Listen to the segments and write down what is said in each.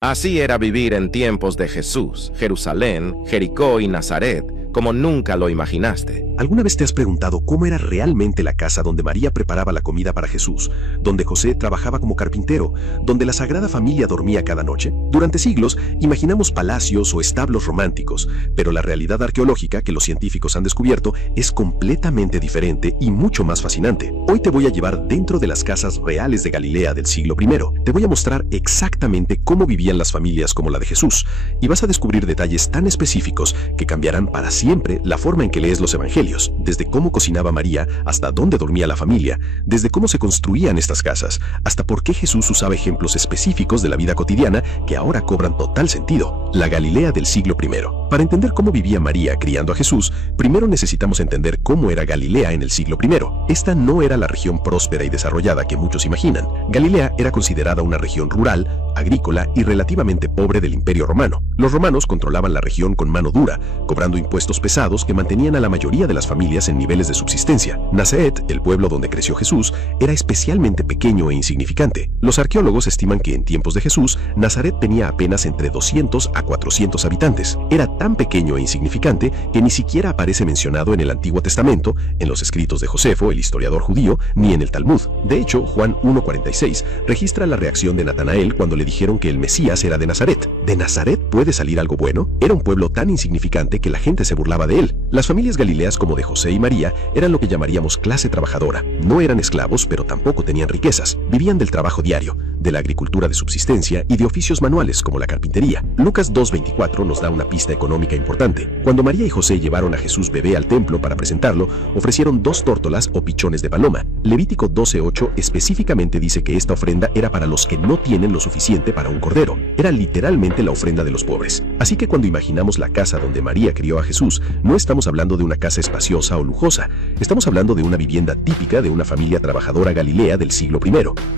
Así era vivir en tiempos de Jesús, Jerusalén, Jericó y Nazaret, como nunca lo imaginaste. ¿Alguna vez te has preguntado cómo era realmente la casa donde María preparaba la comida para Jesús, donde José trabajaba como carpintero, donde la Sagrada Familia dormía cada noche? Durante siglos imaginamos palacios o establos románticos, pero la realidad arqueológica que los científicos han descubierto es completamente diferente y mucho más fascinante. Hoy te voy a llevar dentro de las casas reales de Galilea del siglo I. Te voy a mostrar exactamente cómo vivían las familias como la de Jesús, y vas a descubrir detalles tan específicos que cambiarán para siempre la forma en que lees los evangelios, desde cómo cocinaba María hasta dónde dormía la familia, desde cómo se construían estas casas, hasta por qué Jesús usaba ejemplos específicos de la vida cotidiana que ahora cobran total sentido. La Galilea del siglo I. Para entender cómo vivía María criando a Jesús, primero necesitamos entender cómo era Galilea en el siglo I. Esta no era la región próspera y desarrollada que muchos imaginan. Galilea era considerada una región rural, agrícola y relativamente pobre del Imperio Romano. Los romanos controlaban la región con mano dura, cobrando impuestos pesados que mantenían a la mayoría de las familias en niveles de subsistencia. Nazaret, el pueblo donde creció Jesús, era especialmente pequeño e insignificante. Los arqueólogos estiman que en tiempos de Jesús, Nazaret tenía apenas entre 200 a 400 habitantes. Era tan pequeño e insignificante que ni siquiera aparece mencionado en el Antiguo Testamento, en los escritos de Josefo, el historiador judío, ni en el Talmud. De hecho, Juan 1:46 registra la reacción de Natanael cuando le dijeron que el Mesías era de Nazaret. ¿De Nazaret puede salir algo bueno? Era un pueblo tan insignificante que la gente se burlaba de él. Las familias galileas como de José y María eran lo que llamaríamos clase trabajadora. No eran esclavos, pero tampoco tenían riquezas. Vivían del trabajo diario, de la agricultura de subsistencia y de oficios manuales como la carpintería. Lucas 2:24 nos da una pista económica importante. Cuando María y José llevaron a Jesús bebé al templo para presentarlo, ofrecieron 2 tórtolas o pichones de paloma. Levítico 12:8 específicamente dice que esta ofrenda era para los que no tienen lo suficiente para un cordero. Era literalmente la ofrenda de los pobres. Así que cuando imaginamos la casa donde María crió a Jesús, no estamos hablando de una casa espaciosa o lujosa. Estamos hablando de una vivienda típica de una familia trabajadora galilea del siglo I.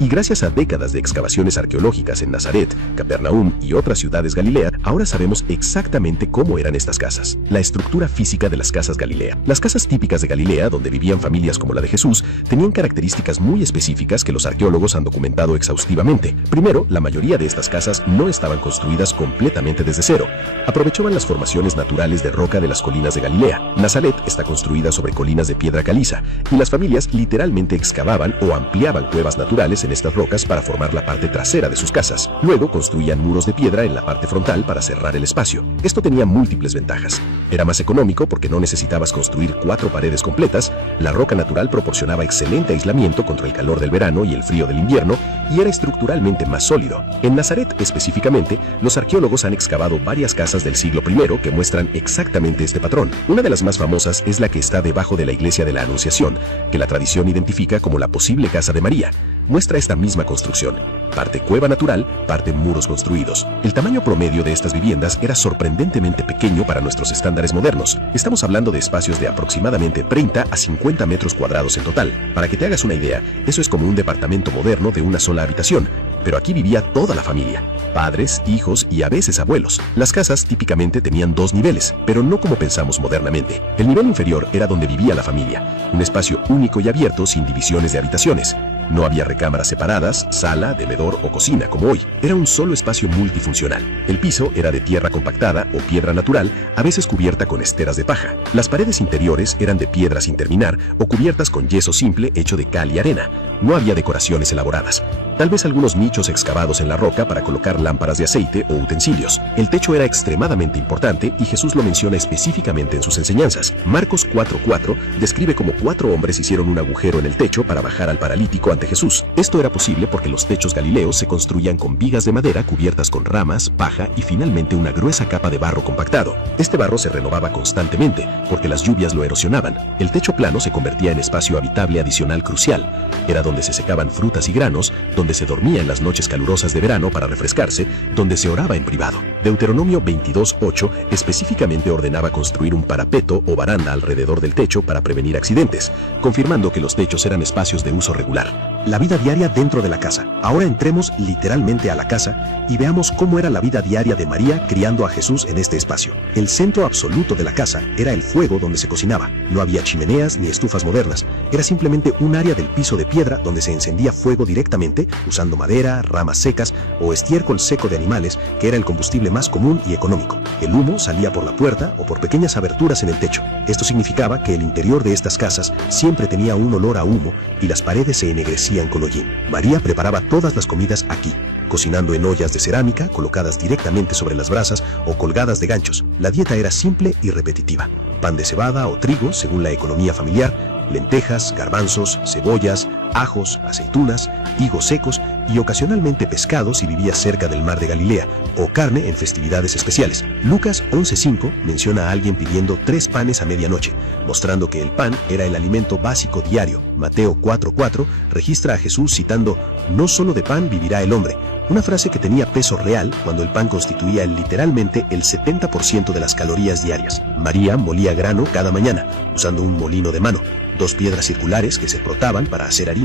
Y gracias a décadas de excavaciones arqueológicas en Nazaret, Capernaum y otras ciudades galileas, ahora sabemos exactamente cómo eran estas casas. La estructura física de las casas Galilea. Las casas típicas de Galilea, donde vivían familias como la de Jesús, tenían características muy específicas que los arqueólogos han documentado exhaustivamente. Primero, la mayoría de estas casas no estaban construidas completamente desde cero. Aprovechaban las formaciones naturales de roca de las colinas de Galilea. Nazaret está construida sobre colinas de piedra caliza, y las familias literalmente excavaban o ampliaban cuevas naturales en estas rocas para formar la parte trasera de sus casas. Luego construían muros de piedra en la parte frontal para cerrar el espacio. Esto tenía múltiples ventajas. Era más económico porque no necesitabas construir 4 paredes completas, la roca natural proporcionaba excelente aislamiento contra el calor del verano y el frío del invierno, y era estructuralmente más sólido. En Nazaret específicamente, los arqueólogos han excavado varias casas del siglo I que muestran exactamente este patrón. Una de las más famosas es la que está debajo de la iglesia de la Anunciación, que la tradición identifica como la posible casa de María. Muestra esta misma construcción, parte cueva natural, parte muros construidos. El tamaño promedio de estas viviendas era sorprendentemente pequeño para nuestros estándares modernos. Estamos hablando de espacios de aproximadamente 30 a 50 metros cuadrados en total. Para que te hagas una idea, eso es como un departamento moderno de una sola habitación. Pero aquí vivía toda la familia, padres, hijos y a veces abuelos. Las casas típicamente tenían 2 niveles, pero no como pensamos modernamente. El nivel inferior era donde vivía la familia, un espacio único y abierto sin divisiones de habitaciones. No había recámaras separadas, sala, bebedor o cocina como hoy. Era un solo espacio multifuncional. El piso era de tierra compactada o piedra natural, a veces cubierta con esteras de paja. Las paredes interiores eran de piedra sin terminar o cubiertas con yeso simple hecho de cal y arena. No había decoraciones elaboradas. Tal vez algunos nichos excavados en la roca para colocar lámparas de aceite o utensilios. El techo era extremadamente importante y Jesús lo menciona específicamente en sus enseñanzas. Marcos 4:4 describe cómo 4 hombres hicieron un agujero en el techo para bajar al paralítico ante Jesús. Esto era posible porque los techos galileos se construían con vigas de madera cubiertas con ramas, paja y finalmente una gruesa capa de barro compactado. Este barro se renovaba constantemente porque las lluvias lo erosionaban. El techo plano se convertía en espacio habitable adicional crucial. Era donde se secaban frutas y granos, donde se dormía en las noches calurosas de verano para refrescarse, donde se oraba en privado. Deuteronomio 22:8 específicamente ordenaba construir un parapeto o baranda alrededor del techo para prevenir accidentes, confirmando que los techos eran espacios de uso regular. La vida diaria dentro de la casa. Ahora entremos literalmente a la casa y veamos cómo era la vida diaria de María criando a Jesús en este espacio. El centro absoluto de la casa era el fuego donde se cocinaba. No había chimeneas ni estufas modernas. Era simplemente un área del piso de piedra donde se encendía fuego directamente usando madera, ramas secas o estiércol seco de animales, que era el combustible más común y económico. El humo salía por la puerta o por pequeñas aberturas en el techo. Esto significaba que el interior de estas casas siempre tenía un olor a humo y las paredes se ennegrecían con hollín. María preparaba todas las comidas aquí, cocinando en ollas de cerámica colocadas directamente sobre las brasas o colgadas de ganchos. La dieta era simple y repetitiva. Pan de cebada o trigo según la economía familiar, lentejas, garbanzos, cebollas, ajos, aceitunas, higos secos y ocasionalmente pescado si vivía cerca del mar de Galilea, o carne en festividades especiales. Lucas 11:5 menciona a alguien pidiendo 3 panes a medianoche, mostrando que el pan era el alimento básico diario. Mateo 4:4 registra a Jesús citando: "No solo de pan vivirá el hombre", una frase que tenía peso real cuando el pan constituía literalmente el 70% de las calorías diarias. María molía grano cada mañana, usando un molino de mano, 2 piedras circulares que se frotaban para hacer harina.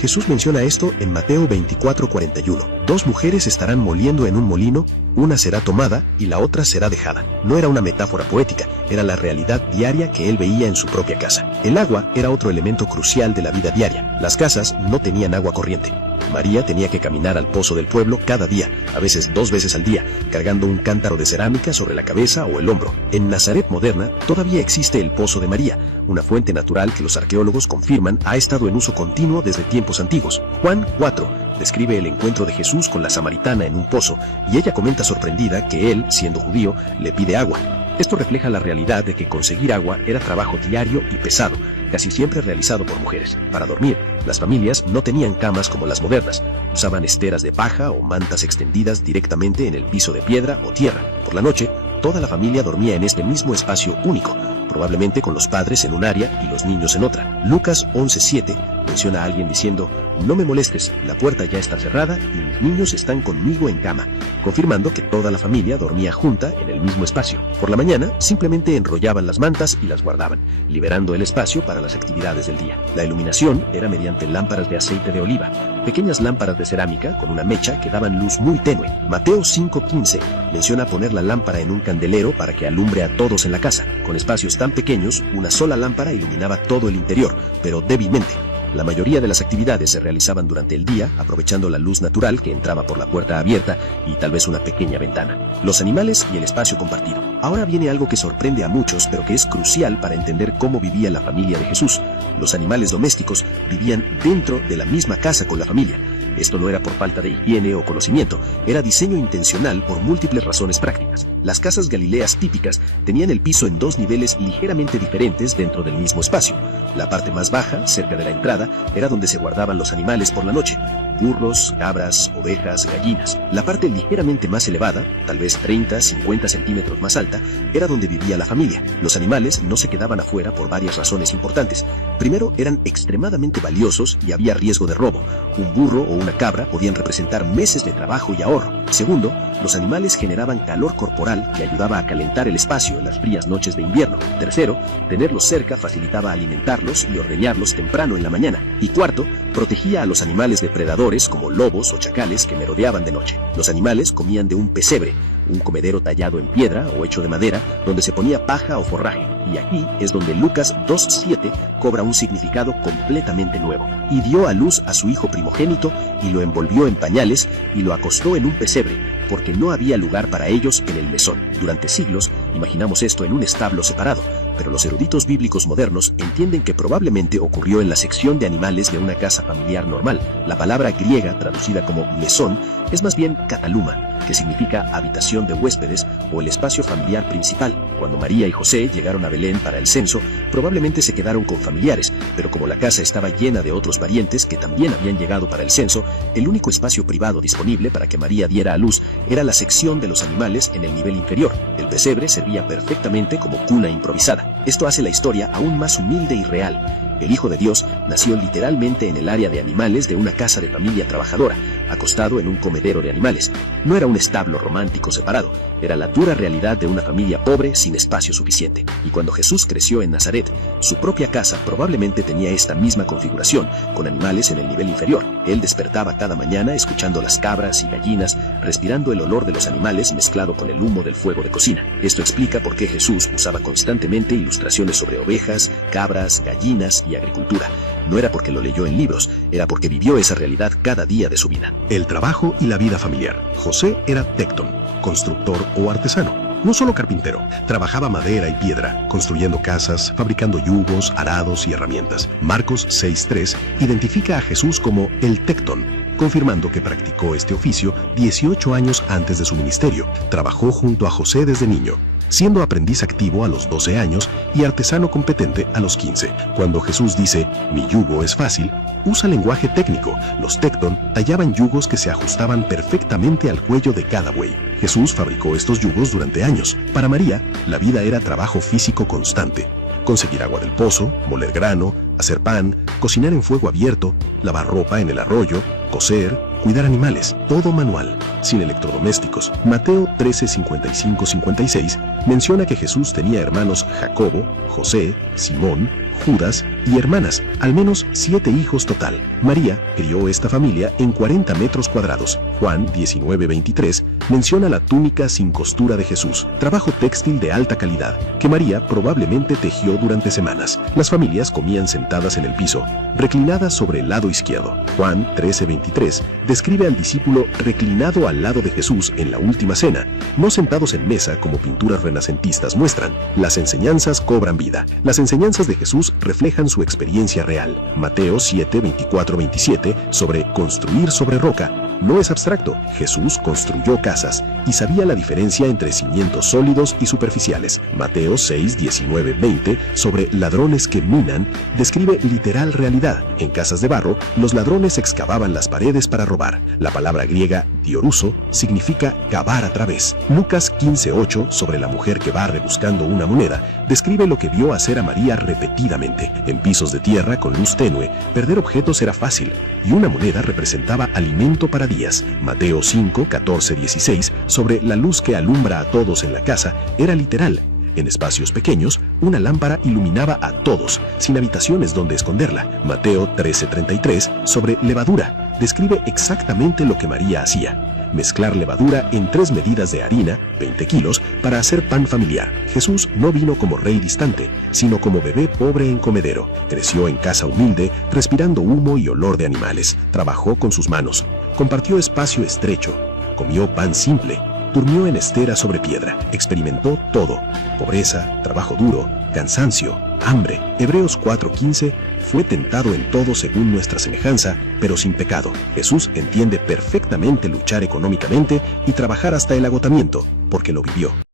Jesús menciona esto en Mateo 24:41. 2 mujeres estarán moliendo en un molino, una será tomada y la otra será dejada. No era una metáfora poética, era la realidad diaria que él veía en su propia casa. El agua era otro elemento crucial de la vida diaria. Las casas no tenían agua corriente. María tenía que caminar al pozo del pueblo cada día, a veces 2 veces al día, cargando un cántaro de cerámica sobre la cabeza o el hombro. En Nazaret moderna todavía existe el Pozo de María, una fuente natural que los arqueólogos confirman ha estado en uso continuo desde tiempos antiguos. Juan 4 describe el encuentro de Jesús con la samaritana en un pozo, y ella comenta sorprendida que él, siendo judío, le pide agua. Esto refleja la realidad de que conseguir agua era trabajo diario y pesado, casi siempre realizado por mujeres. Para dormir, las familias no tenían camas como las modernas, usaban esteras de paja o mantas extendidas directamente en el piso de piedra o tierra. Por la noche, toda la familia dormía en este mismo espacio único, probablemente con los padres en un área y los niños en otra. Lucas 11:7 menciona a alguien diciendo: "No me molestes, la puerta ya está cerrada y mis niños están conmigo en cama", confirmando que toda la familia dormía junta en el mismo espacio. Por la mañana, simplemente enrollaban las mantas y las guardaban, liberando el espacio para las actividades del día. La iluminación era mediante lámparas de aceite de oliva, pequeñas lámparas de cerámica con una mecha que daban luz muy tenue. Mateo 5:15 menciona poner la lámpara en un candelero para que alumbre a todos en la casa. Con espacios tan pequeños, una sola lámpara iluminaba todo el interior, pero débilmente. La mayoría de las actividades se realizaban durante el día, aprovechando la luz natural que entraba por la puerta abierta y tal vez una pequeña ventana. Los animales y el espacio compartido. Ahora viene algo que sorprende a muchos, pero que es crucial para entender cómo vivía la familia de Jesús. Los animales domésticos vivían dentro de la misma casa con la familia. Esto no era por falta de higiene o conocimiento, era diseño intencional por múltiples razones prácticas. Las casas galileas típicas tenían el piso en 2 niveles ligeramente diferentes dentro del mismo espacio. La parte más baja, cerca de la entrada, era donde se guardaban los animales por la noche: burros, cabras, ovejas, gallinas. La parte ligeramente más elevada, tal vez 30-50 centímetros más alta, era donde vivía la familia. Los animales no se quedaban afuera por varias razones importantes. Primero, eran extremadamente valiosos y había riesgo de robo. Un burro o una cabra podían representar meses de trabajo y ahorro. Segundo, los animales generaban calor corporal que ayudaba a calentar el espacio en las frías noches de invierno. Tercero, tenerlos cerca facilitaba alimentarlos y ordeñarlos temprano en la mañana. Y cuarto, protegía a los animales de predadores como lobos o chacales que merodeaban de noche. Los animales comían de un pesebre, un comedero tallado en piedra o hecho de madera donde se ponía paja o forraje. Y aquí es donde Lucas 2:7 cobra un significado completamente nuevo. Y dio a luz a su hijo primogénito y lo envolvió en pañales y lo acostó en un pesebre, porque no había lugar para ellos en el mesón. Durante siglos imaginamos esto en un establo separado, pero los eruditos bíblicos modernos entienden que probablemente ocurrió en la sección de animales de una casa familiar normal. La palabra griega traducida como mesón es más bien kataluma, que significa habitación de huéspedes o el espacio familiar principal. Cuando María y José llegaron a Belén para el censo, probablemente se quedaron con familiares, pero como la casa estaba llena de otros parientes que también habían llegado para el censo, el único espacio privado disponible para que María diera a luz era la sección de los animales en el nivel inferior. El pesebre servía perfectamente como cuna improvisada. Esto hace la historia aún más humilde y real. El Hijo de Dios nació literalmente en el área de animales de una casa de familia trabajadora, acostado en un comedero de animales. No era un establo romántico separado, era la dura realidad de una familia pobre sin espacio suficiente. Y cuando Jesús creció en Nazaret, su propia casa probablemente tenía esta misma configuración, con animales en el nivel inferior. Él despertaba cada mañana escuchando las cabras y gallinas, respirando el olor de los animales mezclado con el humo del fuego de cocina. Esto explica por qué Jesús usaba constantemente ilustraciones sobre ovejas, cabras, gallinas y agricultura. No era porque lo leyó en libros, era porque vivió esa realidad cada día de su vida. El trabajo y la vida familiar. José era tectón, constructor o artesano. No solo carpintero, trabajaba madera y piedra, construyendo casas, fabricando yugos, arados y herramientas. Marcos 6:3 identifica a Jesús como el tectón, confirmando que practicó este oficio 18 años antes de su ministerio. Trabajó junto a José desde niño, siendo aprendiz activo a los 12 años y artesano competente a los 15. Cuando Jesús dice, mi yugo es fácil, usa lenguaje técnico. Los tectón tallaban yugos que se ajustaban perfectamente al cuello de cada buey. Jesús fabricó estos yugos durante años. Para María, la vida era trabajo físico constante. Conseguir agua del pozo, moler grano, hacer pan, cocinar en fuego abierto, lavar ropa en el arroyo, coser, cuidar animales, todo manual, sin electrodomésticos. Mateo 13:55-56 menciona que Jesús tenía hermanos Jacobo, José, Simón, Judas y hermanas, al menos 7 hijos total. María crió esta familia en 40 metros cuadrados. Juan 19:23 menciona la túnica sin costura de Jesús, trabajo textil de alta calidad, que María probablemente tejió durante semanas. Las familias comían sentadas en el piso, reclinadas sobre el lado izquierdo. Juan 13:23 describe al discípulo reclinado al lado de Jesús en la última cena, no sentados en mesa como pinturas renacentistas muestran. Las enseñanzas cobran vida. Las enseñanzas de Jesús reflejan su experiencia real. Mateo 7:24-27 sobre construir sobre roca no es abstracto. Jesús construyó casas y sabía la diferencia entre cimientos sólidos y superficiales. Mateo 6:19-20 sobre ladrones que minan describe literal realidad. En casas de barro, los ladrones excavaban las paredes para robar. La palabra griega dioruso significa cavar a través. Lucas 15:8 sobre la mujer que barre buscando una moneda describe lo que vio hacer a María repetidamente. En pisos de tierra con luz tenue, perder objetos era fácil y una moneda representaba alimento para días. Mateo 5:14-16 sobre la luz que alumbra a todos en la casa era literal. En espacios pequeños, una lámpara iluminaba a todos, sin habitaciones donde esconderla. Mateo 13:33 sobre levadura describe exactamente lo que María hacía. Mezclar levadura en 3 medidas de harina, 20 kilos, para hacer pan familiar. Jesús no vino como rey distante, sino como bebé pobre en comedero. Creció en casa humilde, respirando humo y olor de animales. Trabajó con sus manos. Compartió espacio estrecho. Comió pan simple. Durmió en estera sobre piedra. Experimentó todo. Pobreza, trabajo duro, cansancio, hambre. Hebreos 4:15 fue tentado en todo según nuestra semejanza, pero sin pecado. Jesús entiende perfectamente luchar económicamente y trabajar hasta el agotamiento, porque lo vivió.